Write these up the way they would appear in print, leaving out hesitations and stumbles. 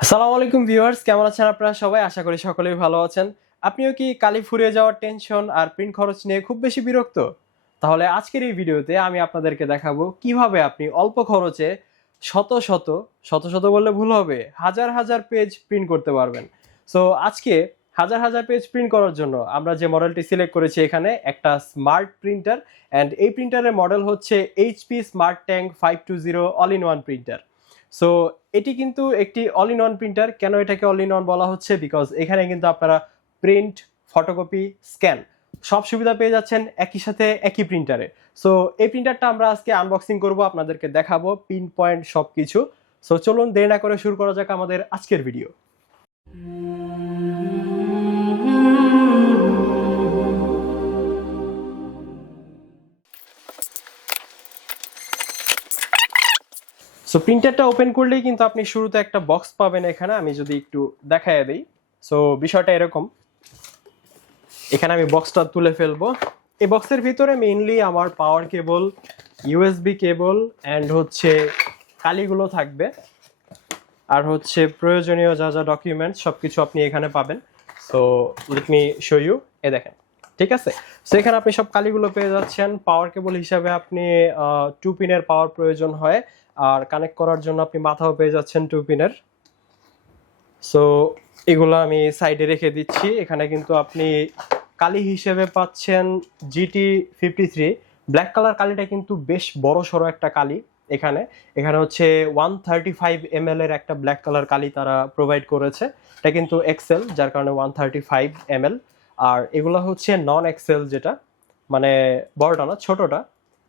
আসসালামু আলাইকুম ভিউয়ার্স, কেমন আছেন আপনারা সবাই? আশা করি সকলেই ভালো আছেন। আপনিও কি কালি ফুরিয়ে যাওয়ার টেনশন আর প্রিন্ট খরচ নিয়ে খুব বেশি বিরক্ত? তাহলে আজকের এই ভিডিওতে আমি আপনাদেরকে দেখাবো কিভাবে আপনি অল্প খরচে শত শত শত শত বললে ভুল হবে, হাজার হাজার পেজ প্রিন্ট করতে পারবেন। সো আজকে হাজার হাজার পেজ প্রিন্ট করার জন্য আমরা যে মডেলটি সিলেক্ট করেছি এখানে একটা স্মার্ট প্রিন্টার, অ্যান্ড এই প্রিন্টারের মডেল হচ্ছে HP smart tank 520 all in one printer. So এটি কিন্তু একটি অল ইন ওয়ান প্রিন্টার। কেন এটাকে অল ইন ওয়ান বলা হচ্ছে? বিকজ এখানে কিন্তু আপনারা প্রিন্ট, ফটোকপি, স্ক্যান সব সুবিধা পেয়ে যাচ্ছেন একই সাথে একই প্রিন্টারে। সো এই প্রিন্টারটা আমরা আজকে আনবক্সিং করব, আপনাদেরকে দেখাবো পিন পয়েন্ট সব কিছু। সো চলুন দেরি না করে শুরু করা যাক আমাদের আজকের ভিডিও। সো প্রিন্টারটা ওপেন করলেই কিন্তু আপনি শুরুতে একটা বক্স পাবেন এখানে। আমি যদি একটু দেখায় দিই, সো বিষয়টা এরকম। এখানে আমি বক্সটা তুলে ফেলবো। এই বক্সের ভিতরে মেইনলি আমার পাওয়ার কেবল, ইউএসবি কেবল অ্যান্ড হচ্ছে কালিগুলো থাকবে, আর হচ্ছে প্রয়োজনীয় যা যা ডকুমেন্টস সবকিছু আপনি এখানে পাবেন। So let me show you. এ দেখেন, ঠিক আছে। সো এখানে আপনি সব কালিগুলো পেয়ে যাচ্ছেন। পাওয়ার কেবল হিসাবে আপনি 2 পিনের পাওয়ার প্রয়োজন হয়, আর কানেক্ট করার জন্য আপনি মাথাও পেয়ে যাচ্ছেন 2 পিনের। সো এগুলো আমি সাইডে রেখে দিচ্ছি। এখানে কিন্তু আপনি কালি হিসেবে পাচ্ছেন GT53 ব্ল্যাক কালার। কালিটা কিন্তু বেশ বড় সড়ো একটা কালি। এখানে এখানে হচ্ছে 135 ml এর একটা ব্ল্যাক কালার কালি তারা প্রোভাইড করেছে। এটা কিন্তু এক্সেল, যার কারণে 135 ml। আর এগুলো হচ্ছে নন এক্সেল, যেটা মানে বড়টা না, ছোটটা।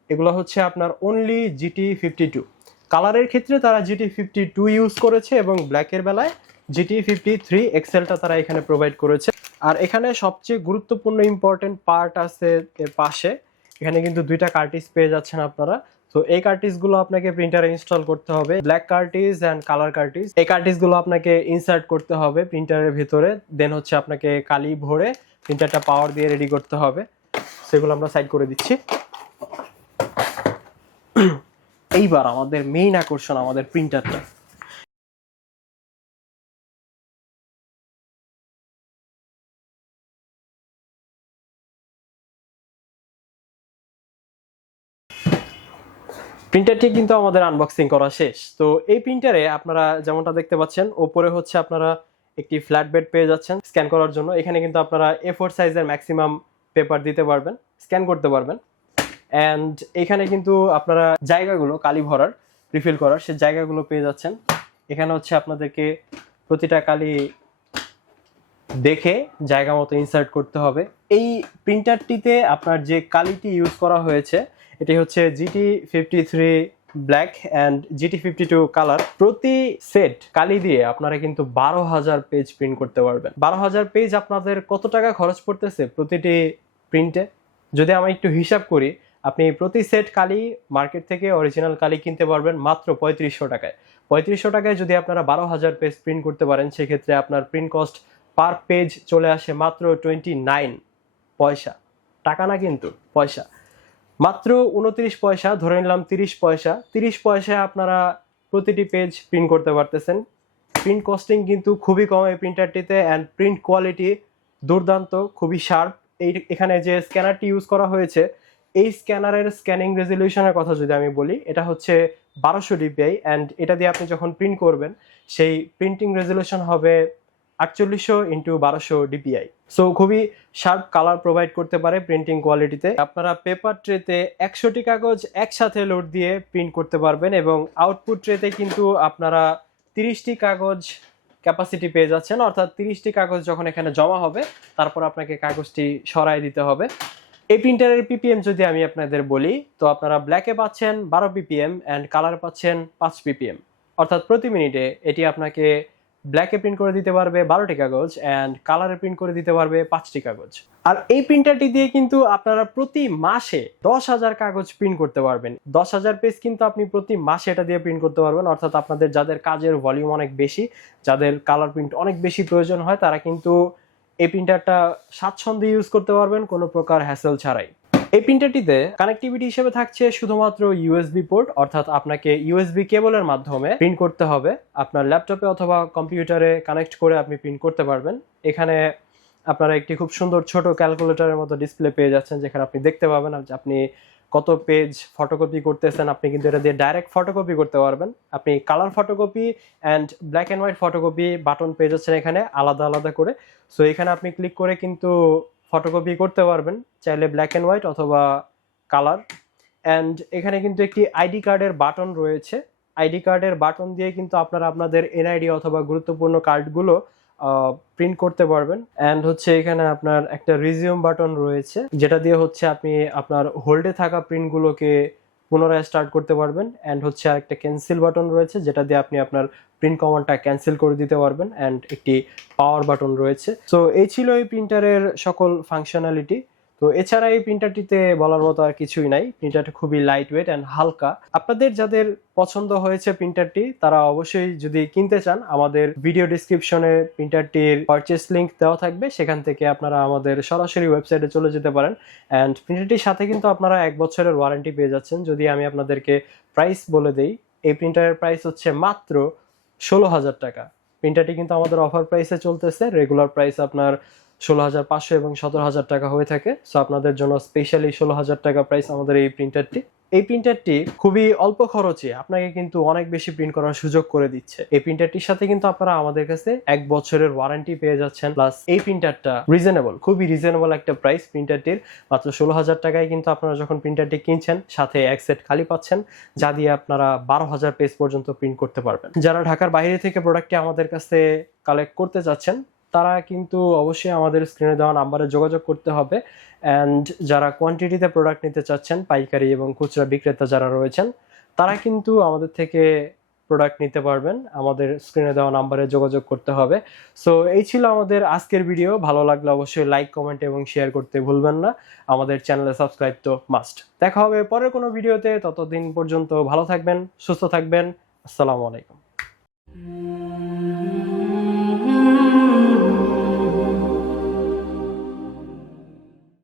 এগুলো হচ্ছে আপনার অনলি GT52 কালারের ক্ষেত্রে তারা GT52 ইউজ করেছে, এবং ব্ল্যাকের বেলায় GT53 এক্সেলটা তারা এখানে প্রোভাইড করেছে। আর এখানে সবচেয়ে গুরুত্বপূর্ণ ইম্পর্টেন্ট পার্ট আছে এর পাশে। এখানে কিন্তু 2টা কার্টিজ পেয়ে যাচ্ছেন আপনারা। তো এই কার্টিজগুলো আপনাকে প্রিন্টারে ইনস্টল করতে হবে, black cartridge and colour cartridge. এই কার্টিজগুলো আপনাকে ইনসার্ট করতে হবে প্রিন্টারের ভিতরে, দেন হচ্ছে আপনাকে কালি ভরে প্রিন্টারটা পাওয়ার দিয়ে রেডি করতে হবে। সেগুলো আমরা সাইড করে দিচ্ছি। এইবার আমাদের মেইন আকর্ষণ, আমাদের প্রিন্টারটা। প্রিন্টারটি কিন্তু আমাদের আনবক্সিং করা শেষ। তো এই প্রিন্টারে আপনারা যেমনটা দেখতে পাচ্ছেন, ওপরে হচ্ছে আপনারা একটি ফ্ল্যাট বেড পেয়ে যাচ্ছেন স্ক্যান করার জন্য। এখানে কিন্তু আপনারা A4 সাইজের ম্যাক্সিমাম পেপার দিতে পারবেন, স্ক্যান করতে পারবেন। অ্যান্ড এখানে কিন্তু আপনারা জায়গাগুলো কালি ভরার, রিফিল করার সে জায়গাগুলো পেয়ে যাচ্ছেন। এখানে হচ্ছে আপনাদেরকে প্রতিটা কালি দেখে জায়গা মতো ইনসার্ট করতে হবে। এই প্রিন্টারটিতে আপনার যে কালিটি ইউজ করা হয়েছে, এটি হচ্ছে GT53 black and GT52 colour. প্রতি সেট কালি দিয়ে আপনারা কিন্তু 12,000 পেজ প্রিন্ট করতে পারবেন। 12,000 পেজ আপনাদের কত টাকা খরচ পড়তেছে প্রতিটি প্রিন্টে? যদি আমি একটু হিসাব করি, আপনি প্রতি সেট কালি মার্কেট থেকে অরিজিনাল কালি কিনতে পারবেন মাত্র 3500 টাকায়। 3500 টাকায় যদি আপনারা 12,000 পেজ প্রিন্ট করতে পারেন, সেক্ষেত্রে আপনার প্রিন্ট কস্ট পার পেজ চলে আসে মাত্র 29 পয়সা। টাকা না কিন্তু, পয়সা। মাত্র 29 পয়সা, ধরে নিলাম 30 পয়সা। 30 পয়সায় আপনারা প্রতিটি পেজ প্রিন্ট করতে পারতেছেন। প্রিন্ট কস্টিং কিন্তু খুবই কম এই প্রিন্টারটিতে, অ্যান্ড প্রিন্ট কোয়ালিটি দুর্দান্ত, খুবই শার্প। এখানে যে স্ক্যানারটি ইউজ করা হয়েছে, এই স্ক্যানারের স্ক্যানিং রেজলিউশনের কথা যদি আমি বলি, এটা হচ্ছে 1200 DPI, অ্যান্ড এটা দিয়ে আপনি যখন প্রিন্ট করবেন, সেই প্রিন্টিং রেজলিউশন হবে 4800 × 1200 DPI। সো খুবই শার্প কালার প্রোভাইড করতে পারে প্রিন্টিং কোয়ালিটিতে। আপনারা পেপার ট্রেতে 100টি কাগজ একসাথে লোড দিয়ে প্রিন্ট করতে পারবেন, এবং আউটপুট ট্রেতে কিন্তু আপনারা 30টি কাগজ ক্যাপাসিটি পেয়ে যাচ্ছেন। অর্থাৎ 30টি কাগজ যখন এখানে জমা হবে, তারপর আপনাকে কাগজটি সরাই দিতে হবে। এই প্রিন্টারের PPM যদি আমি আপনাদের বলি, তো আপনারা ব্ল্যাকে পাচ্ছেন 12 PPM অ্যান্ড কালার পাচ্ছেন 5 PPM। অর্থাৎ প্রতি মিনিটে এটি আপনাকে ব্ল্যাকে প্রিন্ট করে দিতে পারবে 12টি কাগজ, অ্যান্ড কালারে প্রিন্ট করে দিতে পারবে 5টি কাগজ। আর এই প্রিন্টারটি দিয়ে কিন্তু আপনারা প্রতি মাসে 10,000 কাগজ প্রিন্ট করতে পারবেন। 10,000 পেজ কিন্তু আপনি প্রতি মাসে এটা দিয়ে প্রিন্ট করতে পারবেন। অর্থাৎ আপনাদের যাদের কাজের ভলিউম অনেক বেশি, যাদের কালার প্রিন্ট অনেক বেশি প্রয়োজন হয়, তারা কিন্তু এই প্রিন্টারটা স্বাচ্ছন্দ্যে ইউজ করতে পারবেন কোনো প্রকার হ্যাসেল ছাড়াই। এই প্রিন্টারটিতে কানেক্টিভিটি হিসেবে থাকছে শুধুমাত্র ইউএসবি পোর্ট, অর্থাৎ আপনাকে ইউএসবি কেবলের মাধ্যমে প্রিন্ট করতে হবে। আপনার ল্যাপটপে অথবা কম্পিউটারে কানেক্ট করে আপনি প্রিন্ট করতে পারবেন। এখানে আপনারা একটি খুব সুন্দর ছোট ক্যালকুলেটরের মতো ডিসপ্লে পেয়ে যাচ্ছেন, যেখানে আপনি দেখতে পাবেন যে আপনি কত পেজ ফটোকপি করতেছেন। আপনি কিন্তু এটা দিয়ে ডাইরেক্ট ফটোকপি করতে পারবেন। আপনি colour photocopy and black and white photocopy button পেয়ে যাচ্ছেন এখানে আলাদা আলাদা করে। সো এখানে আপনি ক্লিক করে কিন্তু ফটোকপি করতে পারবেন, চাইলে ব্ল্যাক অ্যান্ড হোয়াইট অথবা কালার। অ্যান্ড এখানে কিন্তু একটি আইডি কার্ডের বাটন রয়েছে। আইডি কার্ডের বাটন দিয়ে কিন্তু আপনারা আপনাদের এনআইডি অথবা গুরুত্বপূর্ণ কার্ডগুলো প্রিন্ট করতে পারবেন। অ্যান্ড হচ্ছে এখানে আপনার একটা রিজিউম বাটন রয়েছে, যেটা দিয়ে হচ্ছে আপনি আপনার হোল্ডে থাকা প্রিন্টগুলোকে পুনরায় স্টার্ট করতে পারবেন। অ্যান্ড হচ্ছে আরেকটা ক্যান্সেল বাটন রয়েছে, যেটা দিয়ে আপনি আপনার প্রিন্ট কমান্ডটা ক্যান্সেল করে দিতে পারবেন। অ্যান্ড একটি পাওয়ার বাটন রয়েছে। সো এই ছিল এই প্রিন্টারের সকল ফাংশনালিটি। তো এছাড়া এই প্রিন্টারটিতে বলার মতো আর কিছুই নাই। প্রিন্টারটা খুবই লাইট ওয়েট অ্যান্ড হালকা। আপনাদের যাদের পছন্দ হয়েছে প্রিন্টারটি, তারা অবশ্যই যদি কিনতে চান, আমাদের ভিডিও ডিসক্রিপশনে প্রিন্টারটির পারচেস লিংক দেওয়া থাকবে, সেখান থেকে আপনারা আমাদের সরাসরি ওয়েবসাইটে চলে যেতে পারেন। অ্যান্ড প্রিন্টারটির সাথে কিন্তু আপনারা 1 বছরের ওয়ারেন্টি পেয়ে যাচ্ছেন। যদি আমি আপনাদেরকে প্রাইস বলে দেই, এই প্রিন্টারের প্রাইস হচ্ছে মাত্র 16,000 টাকা। প্রিন্টারটি কিন্তু আমাদের অফার প্রাইসে চলতেছে। রেগুলার প্রাইস আপনার 16,500 এবং 17,000 টাকা হয়ে থাকে। সো আপনাদের জন্য স্পেশালি 16,000 টাকা প্রাইস আমাদের এই প্রিন্টারটি। এই প্রিন্টারটি খুবই অল্প খরচে আপনাকে কিন্তু অনেক বেশি প্রিন্ট করার সুযোগ করে দিচ্ছে। এই প্রিন্টারটির সাথে কিন্তু আপনারা আমাদের কাছে 1 বছরের ওয়ারেন্টি পেয়ে যাচ্ছেন। প্লাস এই প্রিন্টারটা খুবই রিজনেবল একটা প্রাইস প্রিন্টারটির। মাত্র 16,000 টাকায় কিন্তু আপনারা যখন প্রিন্টারটি কিনছেন, সাথে এক সেট খালি পাচ্ছেন, যা দিয়ে আপনারা 12,000 পেজ পর্যন্ত প্রিন্ট করতে পারবেন। যারা ঢাকার বাইরে থেকে প্রোডাক্টটি আমাদের কাছে কালেক্ট করতে চাচ্ছেন, তারা কিন্তু অবশ্যই আমাদের স্ক্রিনে দেওয়া নাম্বারে যোগাযোগ করতে হবে। অ্যান্ড যারা কোয়ান্টিটিতে প্রোডাক্ট নিতে চাচ্ছেন, পাইকারি এবং খুচরা বিক্রেতা যারা রয়েছেন, তারা কিন্তু আমাদের থেকে প্রোডাক্ট নিতে পারবেন। আমাদের স্ক্রিনে দেওয়া নাম্বারে যোগাযোগ করতে হবে। সো এই ছিল আমাদের আজকের ভিডিও। ভালো লাগলে অবশ্যই লাইক, কমেন্ট এবং শেয়ার করতে ভুলবেন না। আমাদের চ্যানেলে সাবস্ক্রাইব তো মাস্ট। দেখা হবে পরের কোনো ভিডিওতে। ততদিন পর্যন্ত ভালো থাকবেন, সুস্থ থাকবেন। আসসালামু আলাইকুম।